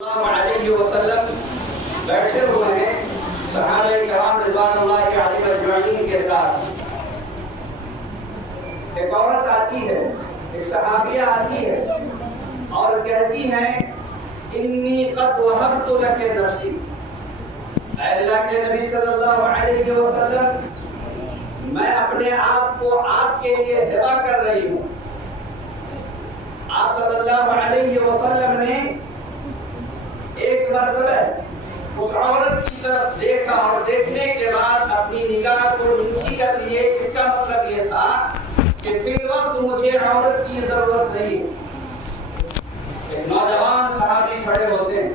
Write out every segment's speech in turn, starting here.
اللہ علیہ وسلم بیٹھے ہوئے ہیں صحابہ کرام رضوان اللہ علیہم اجمعین کے ساتھ. ایک عورت آتی ہے، ایک صحابیہ آتی ہے اور کہتی ہے انی قد وہبت لک نفسی. اے اللہ کے نبی صلی اللہ علیہ وسلم، میں اپنے آپ کو آپ کے لیے ہبہ کر رہی ہوں. آپ صلی اللہ علیہ وسلم نے ایک مرتبہ اس عورت کی طرف دیکھا اور دیکھنے کے بعد اپنی نگاہ کو نیچی کر لیے. اس کا مطلب یہ تھا کہ فی الوقت مجھے عورت کی ضرورت نہیں. ایک نوجوان صحابی کھڑے ہوتے ہیں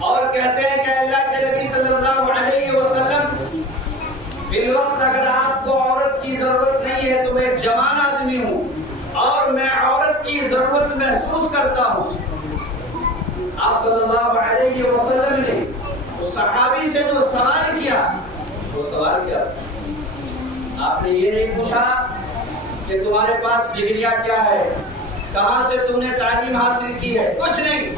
اور کہتے ہیں کہ اللہ کے نبی صلی اللہ علیہ وسلم، فی الوقت اگر آپ کو عورت کی ضرورت نہیں ہے تو میں ایک جوان آدمی ہوں اور میں عورت کی ضرورت محسوس کرتا ہوں. آپ صلی اللہ علیہ وسلم نے اس صحابی سے جو سوال کیا، وہ سوال کیا؟ آپ نے یہ نہیں پوچھا کہ تمہارے پاس ڈگریاں کیا ہے، کہاں سے تم نے تعلیم حاصل کی ہے، کچھ نہیں.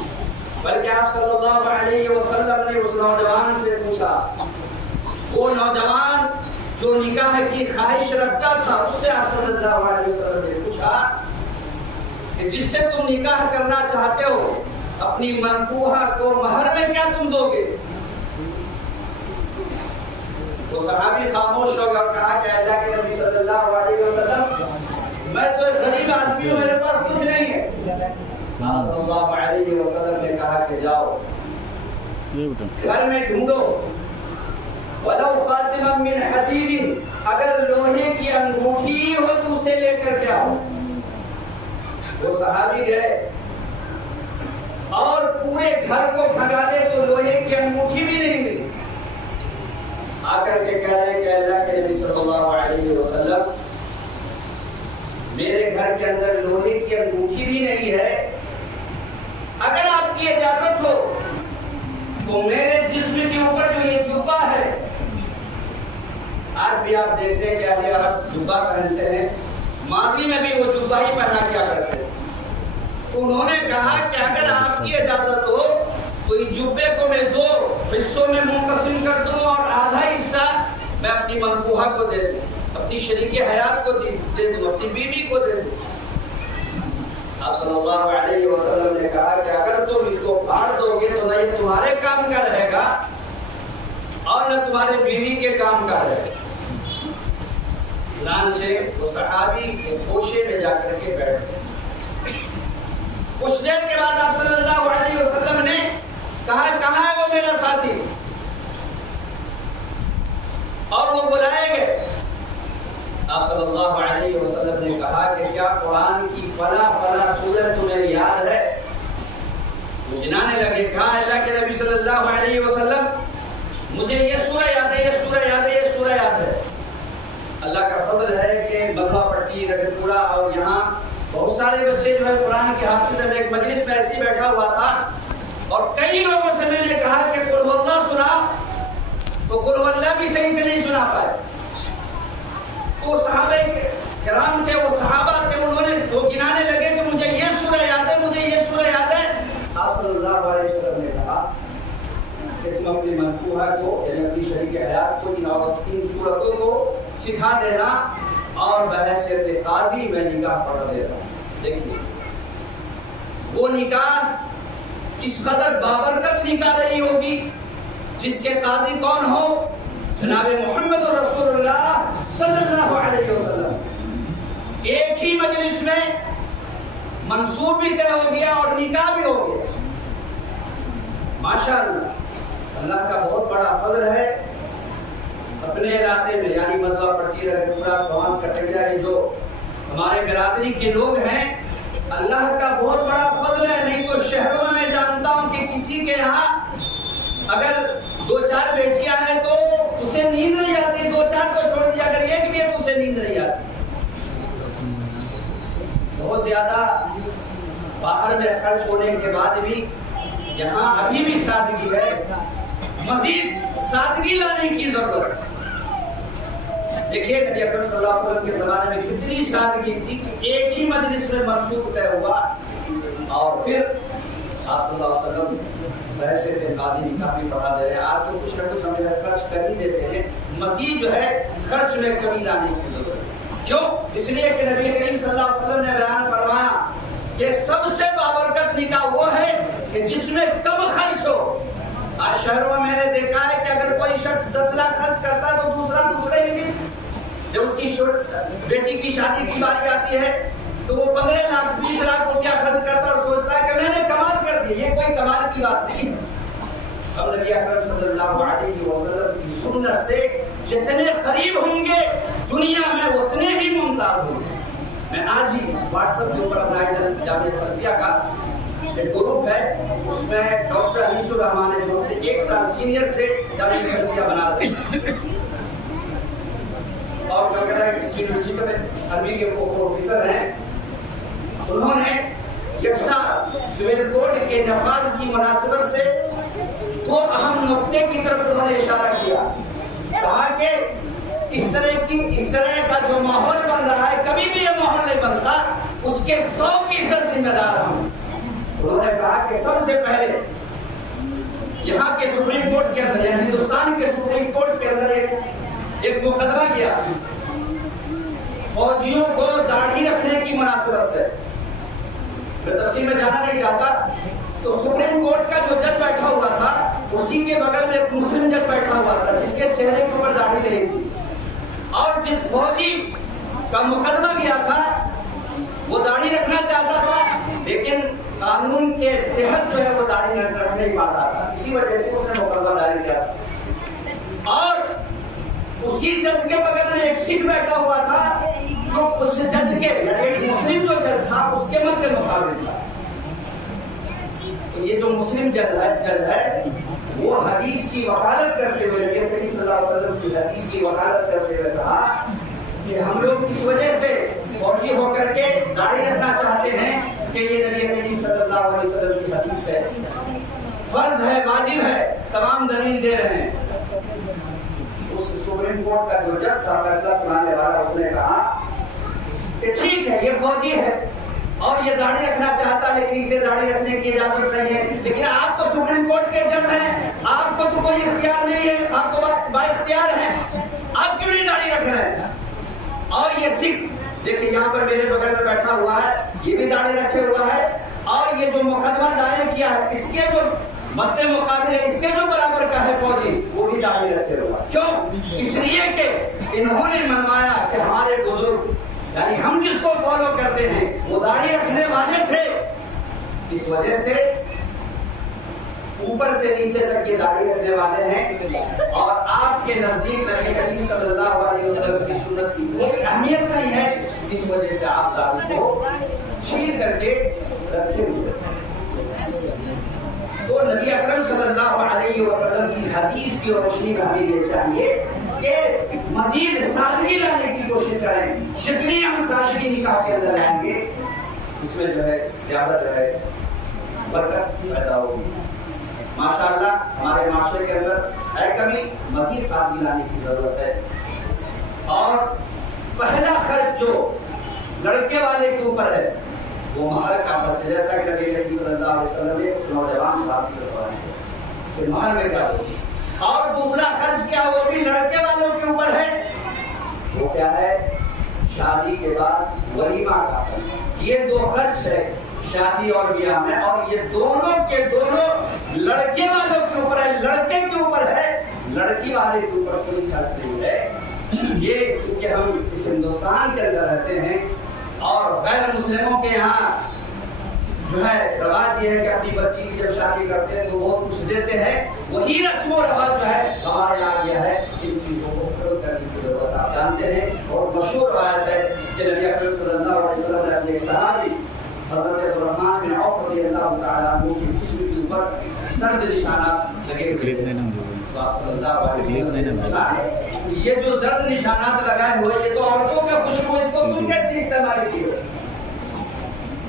بلکہ آپ صلی اللہ علیہ وسلم نے اس نوجوان سے پوچھا. وہ نوجوان جو نکاح کی خواہش رکھتا تھا، اس سے آپ صلی اللہ علیہ وسلم نے پوچھا کہ جس سے تم نکاح کرنا چاہتے ہو، اپنی منکوحہ کو مہر میں کیا تم دو گے؟ تو صحابی خاموش ہو گیا اور کہا کہ اللہ کے نبی صلی اللہ علیہ وسلم، میں تو ایک غریب آدمی ہوں، میرے پاس کچھ نہیں ہے. آپ صلی اللہ علیہ وسلم نے کہا کہ جاؤ گھر میں ڈھونڈو، وَلَوْ خَاتِمًا مِّنْ حَدِيدٍ، اگر لوہے کی انگوٹھی ہو تو اسے لے کر کے آؤ. وہ صحابی گئے اور پورے گھر کو کھنگالے تو لوہے کی انگوٹھی بھی نہیں ملی. آ کر کے کہہ رہے کہ اللہ کے نبی صلی اللہ علیہ وسلم، میرے گھر کے اندر لوہے کی انگوٹھی بھی نہیں ہے. اگر آپ کی اجازت ہو تو میرے جسم کے اوپر جو یہ جبہ ہے، آج بھی آپ دیکھتے ہیں کہ اہل عرب جبہ پہنتے ہیں، ماضی میں بھی وہ جبہ ہی پہنا کیا کرتے ہیں. انہوں نے کہا کہ اگر آپ کی اجازت ہو تو اس جبے کو میں دو حصوں میں منقسم کر دوں اور آدھا حصہ میں اپنی منکوحہ کو دے دوں، اپنی شریک حیات کو دے دوں، اپنی بیوی کو دے دوں. آپ صلی اللہ علیہ وسلم نے کہا کہ اگر تم اس کو پھاڑ دو گے تو نہ یہ تمہارے کام کا رہے گا اور نہ تمہارے بیوی کے کام کا رہے گا. چنانچہ وہ صحابی ایک گوشے میں جا کر کے بیٹھ گئے. کچھ دیر کے بعد آپ صلی اللہ علیہ وسلم نے کہا کہاں ہے وہ میرا ساتھی، اور وہ بلائے گئے. آپ صلی اللہ علیہ وسلم نے کہا کہ کیا قرآن کی فلاں فلاں سورت تمہیں یاد ہے؟ وہ گنانے لگے. کہا اللہ کے نبی صلی اللہ علیہ وسلم، مجھے یہ سورہ یاد ہے، یہ سورہ یاد ہے، یہ سورہ یاد ہے. اللہ کا فضل ہے کہ بغا پٹی، رگت پورا اور یہاں بہت سارے بچے جو ہے قرآن کے حافظ ہیں. ایک مجلس میں ایسے بیٹھا ہوا تھا اور کئی لوگوں سے میں نے کہا کہ قل ہو اللہ سنا، تو قل ہو اللہ بھی صحیح سے نہیں سنا پائے. تو صحابہ کرام تھے، وہ صحابہ تھے، انہوں نے دو گنانے لگے کہ مجھے یہ سورہ یاد ہے، مجھے یہ سورہ یاد ہے. آپ صلی اللہ علیہ وسلم نے کہا کہ تم اپنی منکوحہ کو، یعنی اپنی شریک حیات کو ان صورتوں کو سکھا دینا اور بحیثیت قاضی میں نکاح پڑھ دیتا ہوں. دیکھیے وہ نکاح اس قدر بابرکت نکاح رہی ہوگی جس کے قاضی کون ہو؟ جناب محمد رسول اللہ صلی اللہ علیہ وسلم. ایک ہی مجلس میں منصوب بھی طے ہو گیا اور نکاح بھی ہو گیا. ماشاءاللہ، اللہ کا بہت بڑا فضل ہے. اپنے علاقے میں یعنی مدوا پٹی، رگپورہ، سوانس، کٹیجا، یہ جو ہمارے برادری کے لوگ ہیں، اللہ کا بہت بڑا فضل ہے. نہیں تو شہروں میں جانتا ہوں کہ کسی کے یہاں اگر 2-4 بیٹیاں ہیں تو اسے نیند نہیں آتی، 2-4 کو چھوڑ دیا، اگر ایک بھی ہے تو اسے نیند نہیں آتی. بہت زیادہ باہر میں خرچ ہونے کے بعد بھی یہاں ابھی بھی سادگی ہے. مزید سادگی لانے کی ضرورت ہے. دیکھیے نبی اکرم صلی اللہ علیہ وسلم کے زمانے میں کتنی سادگی تھی کہ ایک ہی مجلس میں منصوب طے ہوا اور پھر آپ صلی اللہ علیہ وسلم ویسے تھے قاضی کافی پڑھا دے رہے ہیں، آپ تو کچھ نہ کچھ ہمیں خرچ کر ہی دیتے ہیں، مزید جو ہے خرچ میں کمی لانے کی ضرورت ہے۔ کیوں؟ اس لیے کہ نبی کریم صلی اللہ علیہ وسلم نے بیان فرمایا کہ سب سے بابرکت نکاح وہ ہے کہ جس میں کم خرچ ہو۔ آج شہروں میں نے دیکھا ہے کہ اگر کوئی شخص 10 لاکھ خرچ کرتا ہے تو دوسرے ہی دن جب اس کی بیٹی کی شادی کی باری آتی ہے تو وہ 15 لاکھ 20 لاکھ روپیہ خرچ کرتا ہے اور سوچتا ہے کہ میں نے کمال کر دی۔ یہ کوئی کمال کی بات نہیں ہے۔ اب نبی اکرم صلی اللہ علیہ وسلم کی سنت سے جتنے قریب ہوں گے دنیا میں اتنے ہی ممتاز ہوں گے۔ میں آج ہی واٹس ایپ کے اوپر اپنا جامعہ سلفیہ کا ایک گروپ ہے، اس میں ڈاکٹر انیس الرحمان ہے جو سے 1 سال سینئر تھے جامعہ سلفیہ بنارس اور کلکتہ کسی یونیورسٹی میں عربی کے پروفیسر ہیں، انہوں نے یکساں سول کوڈ کے نفاذ کی مناسبت سے 2 اہم نقطے کی طرف انہوں نے اشارہ کیا۔ کہا کہ اس طرح کا جو ماحول بن رہا ہے کبھی بھی یہ ماحول نہیں بنتا، اس کے 100% ذمہ دار ہوں۔ انہوں نے کہا کہ سب سے پہلے یہاں کے سپریم کورٹ کے اندر یعنی ہندوستان کے سپریم کورٹ کے اندر ایک مقدمہ کیا فوجیوں کو داڑھی رکھنے کی مناسبت سے۔ میں تفصیل میں جانا نہیں چاہتا، تو سپریم کورٹ کا جو جج بیٹھا ہوا تھا اسی کے بغل میں ایک مسلم جج بیٹھا ہوا تھا جس کے چہرے کے اوپر داڑھی نہیں تھی، اور جس فوجی کا مقدمہ کیا تھا وہ داڑھی رکھنا چاہتا تھا لیکن قانون کے تحت جو ہے وہ داڑھی رکھ نہیں پاتا تھا، اسی وجہ سے اس نے مقدمہ دائر کیا تھا۔ اور اسی جج کے بغل میں ایک سکھ بیٹھا ہوا تھا جو اس جج کے یعنی ایک مسلم جو جج تھا اس کے مت کے مقابل تھا۔ تو یہ جو مسلم جج ہے وہ حدیث کی وکالت کرتے ہوئے نبی کریم صلی اللہ علیہ وسلم کی حدیث کی وکالت کرتے ہوئے کہا کہ ہم لوگ اس وجہ سے فوجی ہو کر کے داڑھی رکھنا چاہتے ہیں کہ یہ نبی کریم صلی اللہ علیہ وسلم کی حدیث ہے، فرض ہے، واجب ہے، تمام دلیل دے رہے ہیں۔ اس سپریم کورٹ کا جو جج تھا فیصلہ سنانے والا اس نے کہا کہ ٹھیک ہے یہ فوجی ہے اور یہ داڑھی رکھنا چاہتا ہے لیکن اسے داڑھی رکھنے کی اجازت نہیں ہے، لیکن آپ تو سپریم کورٹ کے جج ہیں، آپ کو تو کوئی اختیار نہیں ہے، آپ تو با اختیار ہیں، آپ کیوں نہیں داڑھی رکھ رہے ہیں؟ اور یہ سکھ دیکھیں یہاں پر میرے بغل میں بیٹھا ہوا ہے، یہ بھی داڑھی رکھے ہوا ہے، اور یہ جو مقدمہ دائر کیا ہے اس کے جو مد مقابل ہے، اس کے جو برابر کا ہے فوجی وہ بھی داڑھی رکھے ہوا۔ کیوں؟ اس لیے کہ انہوں نے منوایا کہ ہمارے بزرگ یعنی ہم جس کو فالو کرتے ہیں وہ داڑھی رکھنے والے تھے، اس وجہ سے اوپر سے نیچے تک یہ داڑھی رکھنے والے ہیں، اور آپ کے نزدیک نبی کریم صلی اللہ علیہ وسلم کی سنت کی کوئی اہمیت نہیں ہے، اس وجہ سے آپ داڑھی کو چھیل کر کے رکھے ہوئے۔ تو نبی اکرم صلی اللہ علیہ وسلم کی حدیث کی روشنی میں ہمیں یہ چاہیے کہ مزید سادگی لانے کی کوشش کریں، جتنی ہم سادگی نکاح کے اندر لائیں گے اس میں جو ہے زیادہ جو ہے برکت پیدا ہوگی۔ ماشاءاللہ ہمارے معاشرے کے اندر ہے کمی، مزید سادگی لانے کی ضرورت ہے۔ اور پہلا خرچ جو لڑکے والے کے اوپر ہے وہ مہر کا خرچ ہے، جیسا کہ نبی کریم صلی اللہ علیہ وسلم نے اس نوجوان صحابی سے سوال کہ مہر میں کیا ہوگی، اور دوسرا خرچ کیا وہ بھی لڑکے والوں کے اوپر ہے، وہ کیا ہے؟ شادی کے بعد ولیمہ کا خرچ۔ یہ 2 خرچ ہے شادی اور بیاہ میں، اور یہ دونوں کے دونوں لڑکے والوں کے اوپر ہے، لڑکے کے اوپر ہے، لڑکی والے کے اوپر کوئی خرچ نہیں ہے۔ یہ کیونکہ ہم اس ہندوستان کے اندر رہتے ہیں اور غیر مسلموں کے یہاں جو ہے رواج یہ ہے کہ اپنی بچی کی جب شادی کرتے ہیں تو وہ کچھ دیتے ہیں، وہی رسم و رواج جو ہے ہمارے یہاں یہ ہے، ان چیزوں کو خود کرنے کی ضرورت آپ جانتے ہیں۔ اور مشہور روایت ہے کہ نبی اکرم صلی اللہ علیہ وسلم نے اپنے ایک صحابی حضرت عبدالرحمن بن عوف رضی اللہ تعالیٰ عنہ کی جسم کے اوپر زرد نشانات لگے ہوئے تھے، تو آپ صلی اللہ علیہ وسلم یہ جو زرد نشانات لگائے ہوئے یہ تو عورتوں کا خوشبو، اس کو تم کیسے استعمال کیے؟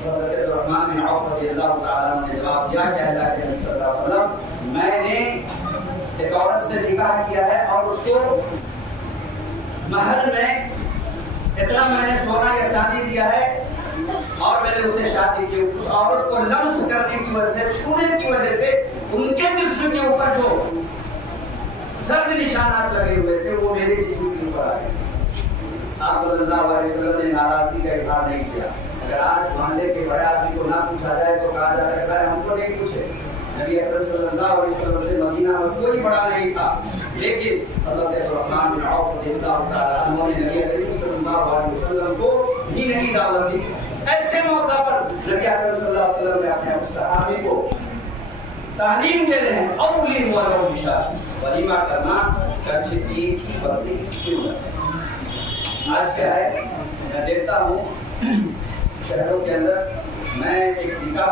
حضرت عبدالرحمن بن عوف رضی اللہ تعالیٰ عنہ نے جواب دیا کہ اللہ کے نبی صلی اللہ علیہ وسلم میں نے ایک عورت سے نکاح کیا ہے اور اس کو مہر میں اتنا میں نے سونا یا چاندی دیا ہے اور میں نے اس سے شادی کی. اس عورت کو لمس کرنے کی وجہ سے, چھونے کی وجہ سے ان کے جسم کے اوپر جو زرد نشانات لگے ہوئے تھے وہ میرے جسم کے اوپر آئے. آپ صلی اللہ علیہ وسلم نے ناراضگی کا اظہار نہیں کیا. اگر آج محلے کے بڑے آدمی کو نہ پوچھا جائے تو کہا جاتا ہے ہم کو نہیں پوچھے. نبی اکرم صلی اللہ علیہ وسلم سے مدینہ میں کوئی بڑا نہیں تھا, لیکن حضرت عبدالرحمن بن عوف رضی اللہ تعالیٰ عنہ نے نبی اکرم صلی اللہ علیہ وسلم کو بھی نہیں دعوت دی. ایسے موقع پر نبی اکرم صلی اللہ علیہ وسلم نے اپنے صحابی کو تعلیم دے رہے ہیں اولی ولو بشار, ولیمہ کرنا کچھ عید کی بڑی سنت ہے. آج کیا ہے, میں دیکھتا ہوں شہروں کے اندر, میں ایک نکاح